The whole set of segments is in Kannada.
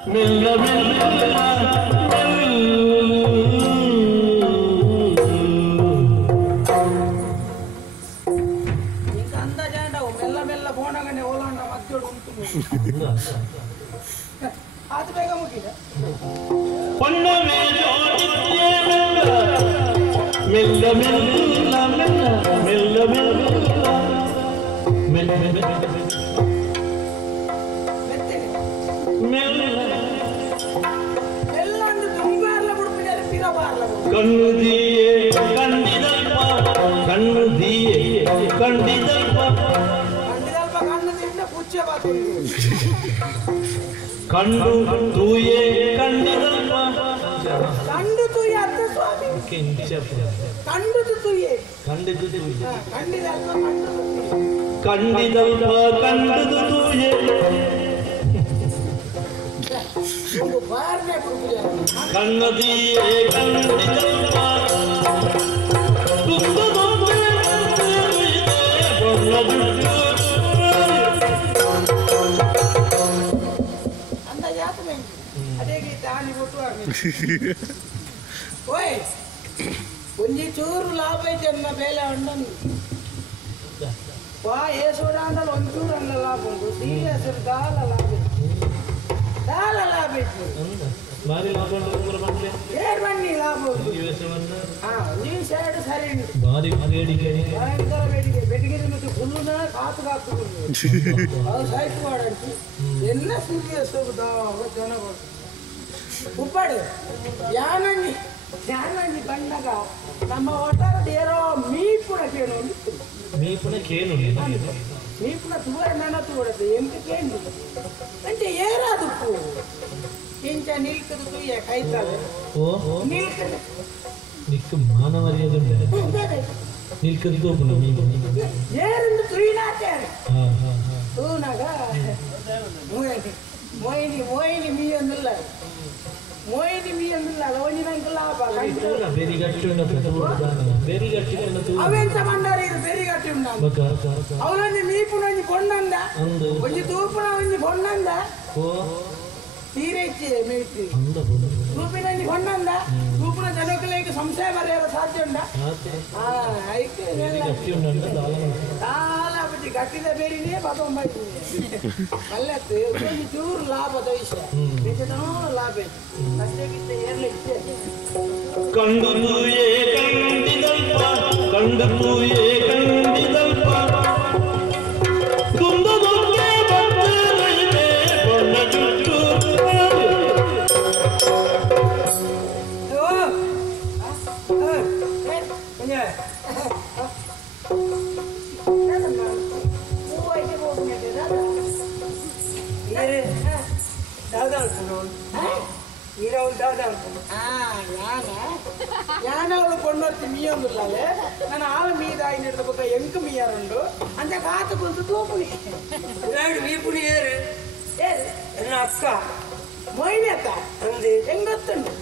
ಮೆಲ್ಲ ಮೆಲ್ಲ ಅದು ಬೇಗ ಮುಗಿದ ಮೆಲ್ಲ ಮೆಲ್ಲ ಮೆಲ್ಲ ಮೆಲ್ಲ ಎಲ್ಲ ಒಂದು ತುಂಬಾರ್ಲ ಬಿಡ್ಬಿಟ್ಟು ಪಿರಬಾರ್ಲ ಕಣ್ಣು ದಿಯೆ ಕಂಡಿದಲ್ಪ ಕಣ್ಣು ದಿಯೆ ಕಂಡಿದಲ್ಪ ಕಂಡಿದಲ್ಪ ಕಣ್ಣು ತಿಂದ ಪುಚ್ಚೆ ಬಾತು ಕಂಡು ತೂಯೆ ಕಂಡಿದಲ್ಪ ಕಂಡು ತೂಯೆ ಅತ್ತ ಸ್ವಾಮಿ ಕಂಡು ತೂಯೆ ಕಂಡಿದ್ದು ಕಂಡಿದಲ್ಪ ಕಂಡಿದಲ್ಪ ಕಂಡಿದು ತೂಯೆ ಕಣ್ಣದಿಯೇ ಕಂಡಿದಲ್ಪ ಅಂದ ಯಾಕೆ ಅದೇ ದಾನಿ ಕೊಟ್ಟು ಓಯ್ ಒಂಜಿ ಚೂರು ಲಾಭ ಐತೆ ಅನ್ನ ಬೇಲೆ ಹಣ್ಣನ್ನು ವಾ ಏಸೋಡ ಅಂದಲ್ಲ ಒಂಚೂರು ಅನ್ನ ಲಾಭ ಉಂಟು ಸೀರಿಯಸ್ ದಾಲ ಲಾಭ ದಾಲ ಲಾಭ ಐತೆ ಭಾರಿ ಲಾಭ ಏರ್ ಬನ್ನಿ ಲಾಭ ಉಂಟು ನೀವು ಸೈಡ್ ಸರಿ ಉಂಟು ಭಾರಿ ಬೇಡಿಕೆ ಭಯಂಕರ ಬೇಡಿಕೆ ಬೆಡಿಗೆ ಮತ್ತೆ ಹುಲ್ಲುನ ಕಾತು ಕಾಕ್ತುಕೊಂಡು ಅದು ಸೈಟ್ ಮಾಡಂಟು ಎಲ್ಲ ಸೀರಿಯಸ್ ಜನ ಉಪ್ಪಾಡು ಯಾನಂಜಿ ಬಂದಾಗ ನಮ್ಮ ಒಟ್ಟಾರದ ಏರೋ ಮೀಪುಣ ಕೇಳು ಮೀಪುಣ ಕೇಳು ಮೀಪುಣ ತೂರ ನನ್ನ ತೂಡದು ಎಂತ ಕೇಳಿ ಅಂಚೆ ಏರಾದಪ್ಪು ಇಂಚ ನಿಲ್ಕದು ತುಯ್ಯ ಕೈತಾಳೆ ನಿಲ್ಕದು ನಿಕ್ಕ ಮಾನವರಿಯದು ನಿಲ್ಕದು ತೋಪುನ ಮೀನು ಏರಿಂದ ತುಯ್ನಾಚಾರೆ ತೂನಾಗ ಮೋಯಿನಿ ಮೀಯೊಂದಿಲ್ಲ ಮೋಯಿನಿ ಮೀಯೊಂದಿಲ್ಲ ಅವನಿ ನಂಗೆ ಲಾಭ ಅವೆಂತ ಮಂಡಾರಿ ಇದು ಬೆರಿಗಟ್ಟಿ ಉಂಡ ಅವನೊಂದು ಮೀಪುನೊಂದು ಪೊಣ್ಣಂದ ಒಂಜಿ ತೂಪುನ ಒಂಜಿ ಪೊಣ್ಣಂದ ತೀರೆಚ್ಚಿ ಮೇಯ್ತಿ ತೂಪಿನೊಂದು ಪೊಣ್ಣಂದ ತೂಪುನ ಜನಕಲೆಗೆ ಸಂಶಯ ಬರೆಯಲು ಸಾಧ್ಯ ಉಂಡ ಬುದ್ಧಿ ಗಟ್ಟಿದ ಬೇರಿನೇ ಬದೊಂಬೈತಿ ಅಲ್ಲತ್ತು ಒಂದು ಚೂರು ಲಾಭದ ವಿಷಯ ನಿಜನೋ ಲಾಭ ಅಷ್ಟೇ ಬಿದ್ದ ಏರ್ಲಿಕ್ಕೆ ಕಂಡು ತೂಯೆ ಕಂಡಿದಲ್ಪ ಕಂಡು ತೂಯೆ ಕಂಡಿದಲ್ಪ ತುಂದು ದುಂಗೆ ಬರ್ತದೆ ಬಣ್ಣ ಚುಟ್ಟು ಯಾನವಳು ಕೊಂಡೊತ್ತಿ ಮೀಯೊಂದುಲ್ಲೇ ನಾನು ಆಳು ಮೀದಾಯಿ ನಡೆದ ಬೊಕ್ಕ ಎಂಕ ಮೀಯಾರುಂಡು ಅಂಚ ಕಾತು ಕುಂತು ತೂಪುನಿ ಮೀಪುನಿ ಏರು ಎನ್ನ ಅಕ್ಕ ಮೊಯ್ನಿ ಅಕ್ಕ ಅಂದೆ ಎಂಗೊತ್ತುಂಡು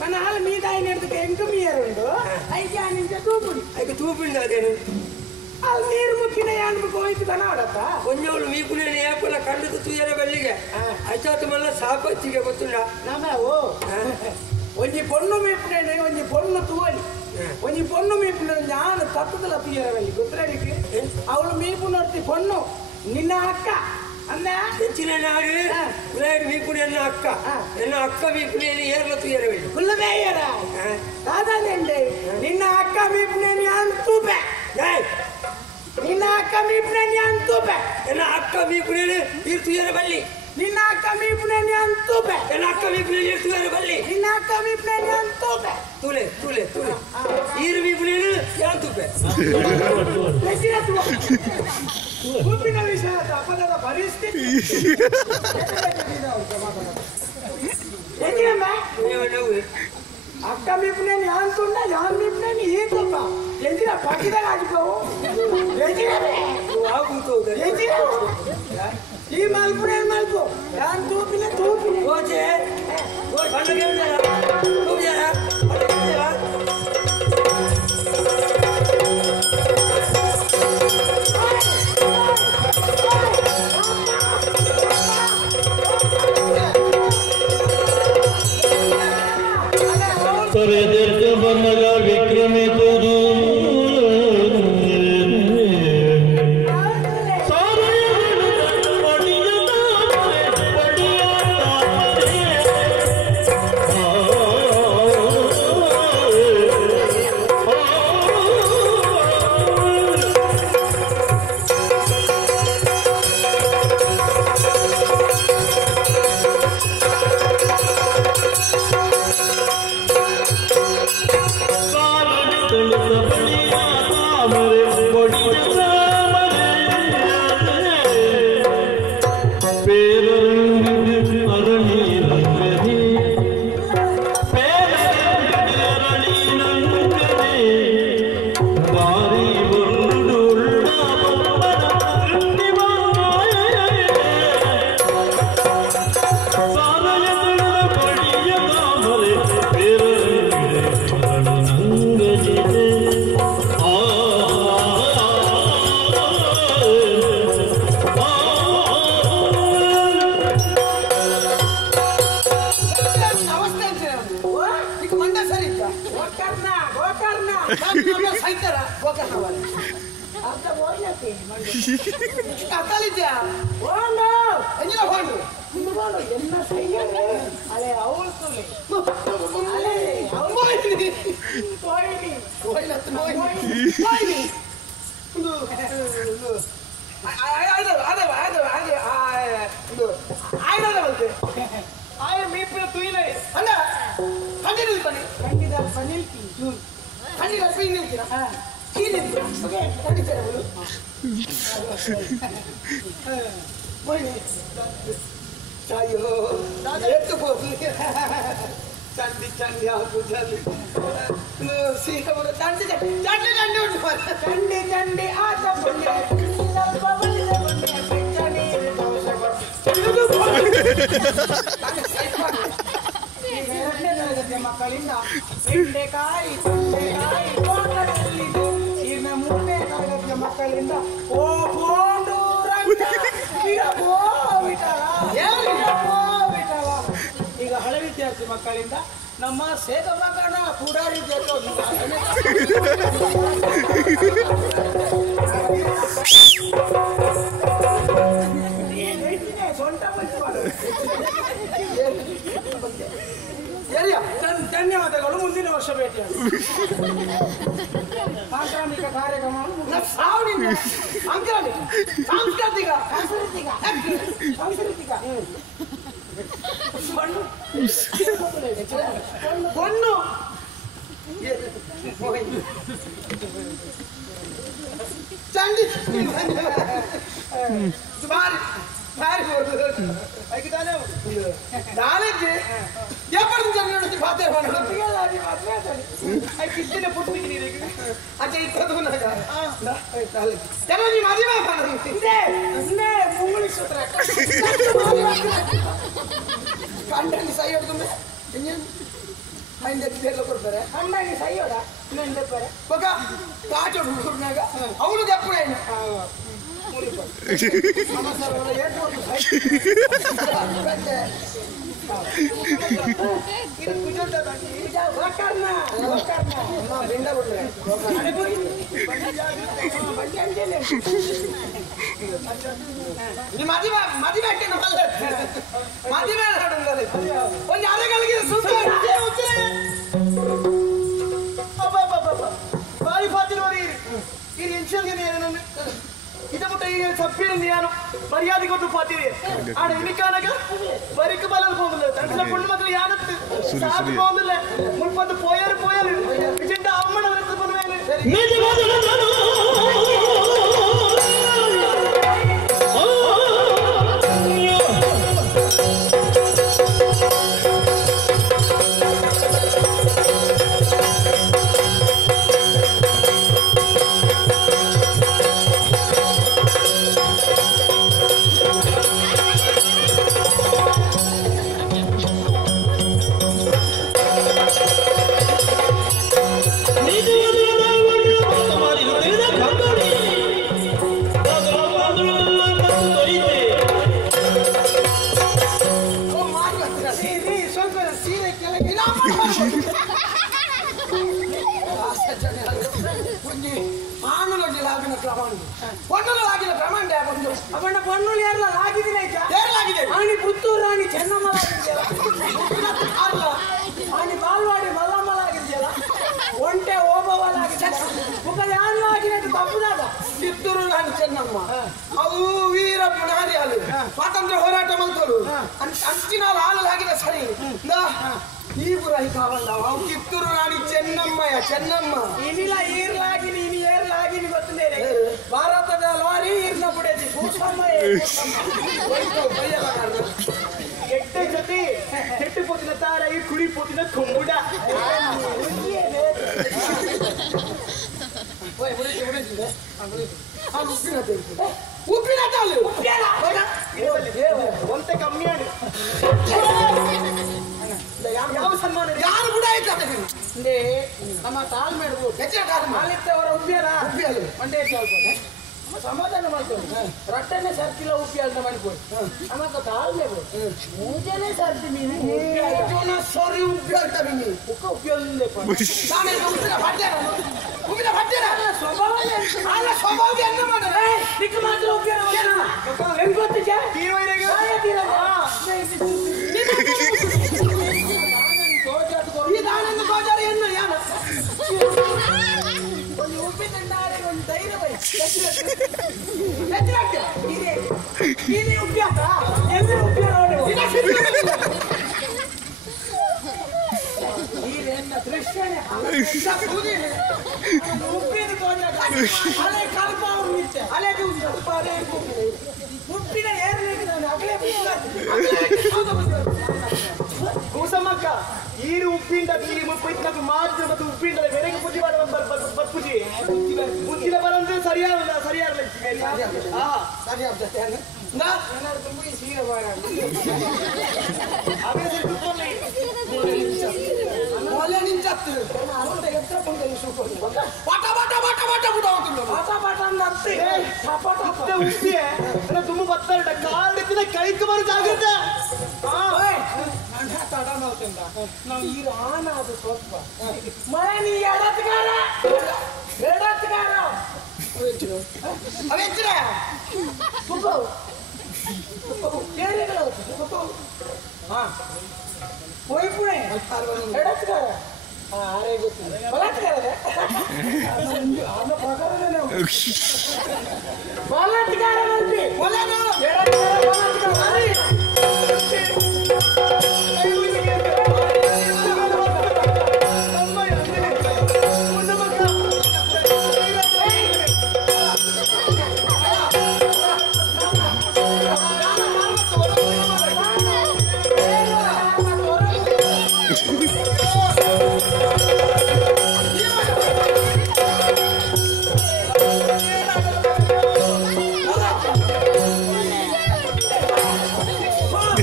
ನನ್ನ ಆಳು ಮೀದಾಯಿ ನಡೆದ ಎಂಕ ಮೀಯಾರುಂಡು ಐದು ನಿಂಚ ತೂಪುನಿ ಐದು ತೂಪುಂಡು ಅದೇನು ಅಲ್ಲಿ ನೀರು ಮುಕ್ಕಿನ ಯಾನ್ಬೇಕು ಹೋಯ್ತು ಕನಾಡತ್ತ ಕೊಂಜವಳು ಮೀಪುನೇನ ಯಾಪಲ ಕಂಡದು ತುಯ್ಯರ ಬೆಳ್ಳಿಗೆ ಅಚಾತ ಮಲ್ಲ ಸಾಪಚ್ಚಿಗೆ ಗೊತ್ತುಂಡ ನಮ್ಮವು ಒಂಜಿ ಪೊಣ್ಣು ಮೀಪುನೇನೆ ಒಂಜಿ ಪೊಣ್ಣು ತೂವಲಿ ಒಂಜಿ ಪೊಣ್ಣು ಮೀಪುನ ನಾನು ತಪ್ಪದಲ್ಲ ತುಯ್ಯರಲ್ಲಿ ಗೊತ್ತರಡಿಕೆ ಅವಳು ಮೀಪುನರ್ತಿ ಪೊಣ್ಣು ನಿನ್ನ ಅಕ್ಕ ಅಂದ ಹೆಚ್ಚಿನ ನಾಡು ಉಲಾಯ್ಡು ಮೀಪುಣಿ ಎನ್ನ ಅಕ್ಕ ಎನ್ನ ಅಕ್ಕ ಮೀಪುನೇನ ಏರ್ಲ ತುಯ್ಯರ ಬೆಳ್ಳಿ ಕುಲ್ಲಬೇಯರ ಕಾದಂಡೆ ನಿನ್ನ ಅಕ್ಕ ಮೀಪುನೇನಿ ಅಂತೂಪೆ ನಿನ್ನ ಅಕ್ಕ ಮೀಪುನೇನಿ ಅಂತೂಪೆ ಎನ್ನ ಅಕ್ಕ ಮೀಪುನೇನ ಈರ್ ತುಯ್ಯರ ಬಳ್ಳಿ ನಿನ್ನ ಅಕ್ಕ ಮೀಪುನೇನಿ ಅಂತೂಪೆ ಎನ್ನ ಅಕ್ಕ ಮೀಪುನೇನ ಈರ್ ತುಯ್ಯರ ಬಳ್ಳಿ ನಿನ್ನ ಅಕ್ಕ ಮೀಪುನೇನಿ ಅಂತೂಪೆ ತುಲೆ ತುಲೆ ತುಲೆ ಈರು ಮೀಪುನೇನ ಯಾಂತೂಪೆ ಗುಂಪಿನ ವಿಷಯದ ಅಪರಾಧ ಪರಿಸ್ಥಿತಿ ಅಕ್ಕ ಮೀಪುನೇನಿ ಅಂತುಂಡ ಯಾನ್ ಮೀಪುನೇನಿ ಈತುಂಡ ಎಂದಿನ ಪಟ್ಟಿದಾಗ ಹಾಕಿದ್ದವು ಈ ಮಲ್ಪುನೇ ಮಲ್ಪು ಯಾನ್ ತೂಪಿನ ತೂಪಿನ ಓಚೆ ಕರೆದೆರ್ಕ ಬನ್ನಗ ವಿಕ್ರಮಿಸುವುದು ಮಕ್ಕಳಿಂದ ಬೆಂಡೆಕಾಯಿ ಇನ್ನು 3ನೇ ತರಗತಿಯ ಮಕ್ಕಳಿಂದ ಓ ಬೋಂಡು ರಂಗ ಈಗ ಹಳೆ ವಿದ್ಯಾರ್ಥಿ ಮಕ್ಕಳಿಂದ ನಮ್ಮ ಸೇತ ಮಕ್ಕಳ ಪುಡಾರಿ ಧನ್ಯವಾದಗಳು. ಮುಂದಿನ ವರ್ಷ ಭೇಟಿಯಾಗಿ ಸಾಂಕ್ರಾಮಿಕ ಕಾರ್ಯಕ್ರಮ ಸಾಂಸ್ಕೃತಿಕ பொண்ணு ಚಂಡಿ ನಾಳೆಗೆ ಎಪ್ಪತ್ತು ಜನ ಕಿತ್ತಿನ ಪುಟ್ಟಿಗೆ ನೀರಿಗೆ ಅಚ್ಚ ಇಪ್ಪತ್ತು ಮದುವೆ ಮುಂಗುಳಿ ಸೂತ್ರ ಕಂಡಲ್ಲಿ ಸೈ ಹೊಡ್ಕೊಂಡ್ರೆ ಮೈಂಡೆಲ್ಲ ಕೊಡ್ತಾರೆ ಕಂಡಲ್ಲಿ ಸೈ ಹೊಡ ಇನ್ನೊಂದು ಒಗ ಕಾಚೋಡು ಹುಡುಗರ್ನಾಗ ಅವನು ದಪ್ಪುಡ మర్యాద కొట్టు పాతిరి ఆడ ఎన్నికనగా వరికి బలం పోదులే తండ్రి పొండు మధ్య యానత్తు సాగు పోదులే ముల్పందు పోయారు విజంట అమ్మన వరకు పనువేలు నిజ మదన ఆనులోకి లాగిన క్రమాన్ని పొన్నులు లాగిన క్రమాన్ని కొంచెం అప్పుడు పొన్నులు ఏర్లా లాగిదినే లాగిదే అని పుత్తూరు రాని చెన్నమ్మ లాగించేలా అని బాల్వాడి మల్లమ్మ లాగించేలా ఒంటే ఓబవ్వ లాగించేలా ఒక యాన్ లాగినట్టు తప్పుదాదా చిత్తూరు రాని చెన్నమ్మ అవు వీర పునార్యాలు స్వాతంత్ర ಹೋರಾಟ మంతులు అంచనాలు ఆలు లాగిన సరే ಈ ಬುರಾಯಿ ಕಾವಲ್ಲ ಅವು ಕಿತ್ತೂರು ರಾಣಿ ಚೆನ್ನಮ್ಮಯ್ಯ ಚೆನ್ನಮ್ಮ ಇನಿಲ್ಲ ಈರ್ಲಾಗಿ ನೀನು ಏರ್ಲಾಗಿ ಗೊತ್ತಿದ್ದೇನೆ ಭಾರತದ ಲಾರಿ ಈರ್ನ ಬಿಡೇದಿ ಎಟ್ಟೆ ಜೊತೆ చెట్టు పొద్దున తారాయి కుడి పొద్దున కొంగుడ ಉಪ್ಪಿನಟ್ಟಾಲು ಒಂತೆ ಕಮ್ಮಿಯಾಡು ಯಾವ ಸನ್ಮಾನ ಯಾರು ಕೂಡ అంటే ನಮ್ಮ ತಾಲ್ ಮೇಡವು ಮಾಲಿತ್ತೆ ಅವರ ಉಪ್ಪಿಯಲ್ಲ ಮಂಡೆ ಕೇಳ್ಕೊಂಡು ಸಮಾಧಾನ ಮಾಡ್ಕೊಂಡು ರೊಟ್ಟೆನೆ ಸರ್ಕಿಲ್ಲ ಉಪ್ಪಿ ಅಂತ ಮಾಡಿಕೊಡಿ ನಮ್ಮಕ್ಕ ತಾಲ್ ಮೇವು ಮುಂಜಾನೆ ಸರ್ತಿ ಮೀನು ಸರಿ ಉಪ್ಪಿ ಅಂತ ಮೀನು ಉಕ್ಕ ಉಪ್ಪಿ ಅಲ್ಲೇ ಸ್ವಭಾವ ಎಂತ ಮಾಡಿದ್ರೆ ನಿಕ್ಕ ಮಾತ್ರ ಉಪ್ಪಿ ಹೆಂಗ್ ಗೊತ್ತಿದ್ದ ಇದಾನಂದ ಗೋಜಾರಿ ಎನ್ನ ಯಾನ ಒಂದು ಉಪ್ಪಿನಂಡಾರೆ ಒಂದು ಧೈರ್ಯ ಬೈ ಇದೇ ಉಪ್ಪಿಯಾತ ಎಲ್ಲಿ ಉಪ್ಪಿಯ ನೋಡಿ ಇದೇನ ದೃಶ್ಯನೇ ಉಪ್ಪಿನ ಗೋಜಾಗ ಅಲೆ ಕಲ್ಪ ಅವ್ರು ನಿಂತೆ ಅಲೆಗೆ ಉಪ್ಪಿನ ಏರ್ಲಿಕ್ಕೆ ನಾನು ಅಗಲೇ ಕೂಸಮ್ಮಕ್ಕ ಈರು ಉಪ್ಪಿಂಡ ಈ ಮುಪ್ಪಿನ ಮಾತ್ರ ಮತ್ತು ಉಪ್ಪಿಂಡ ಬೆಳಗ್ಗೆ ಬುದ್ಧಿ ಬಪ್ಪುಜಿ ಬುದ್ಧಿನ ಬರಂದ್ರೆ ಸರಿಯಾದ ತುಂಬ ಬತ್ತಾರಟ ಕಾಲಿನ ಕೈക്ക് ಬರೋ ಜಾಗ್ರತೆ ತಡ ಮಾಡ್ಕೊಂಡ ನಾವು ಈರು ಆನ ಅದು ಸ್ವಲ್ಪ ಮಳೆ ನೀ ಎಡತ್ಗಾರ ಹೋಯ್ಪುಣೆ ಎಡತ್ಗಾರ ಆರೇ ಗೊತ್ತಿಲ್ಲ ಬಲಾತ್ಕಾರದ ಬಲಾತ್ಕಾರ ಮಂತ್ರಿ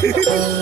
Hehehe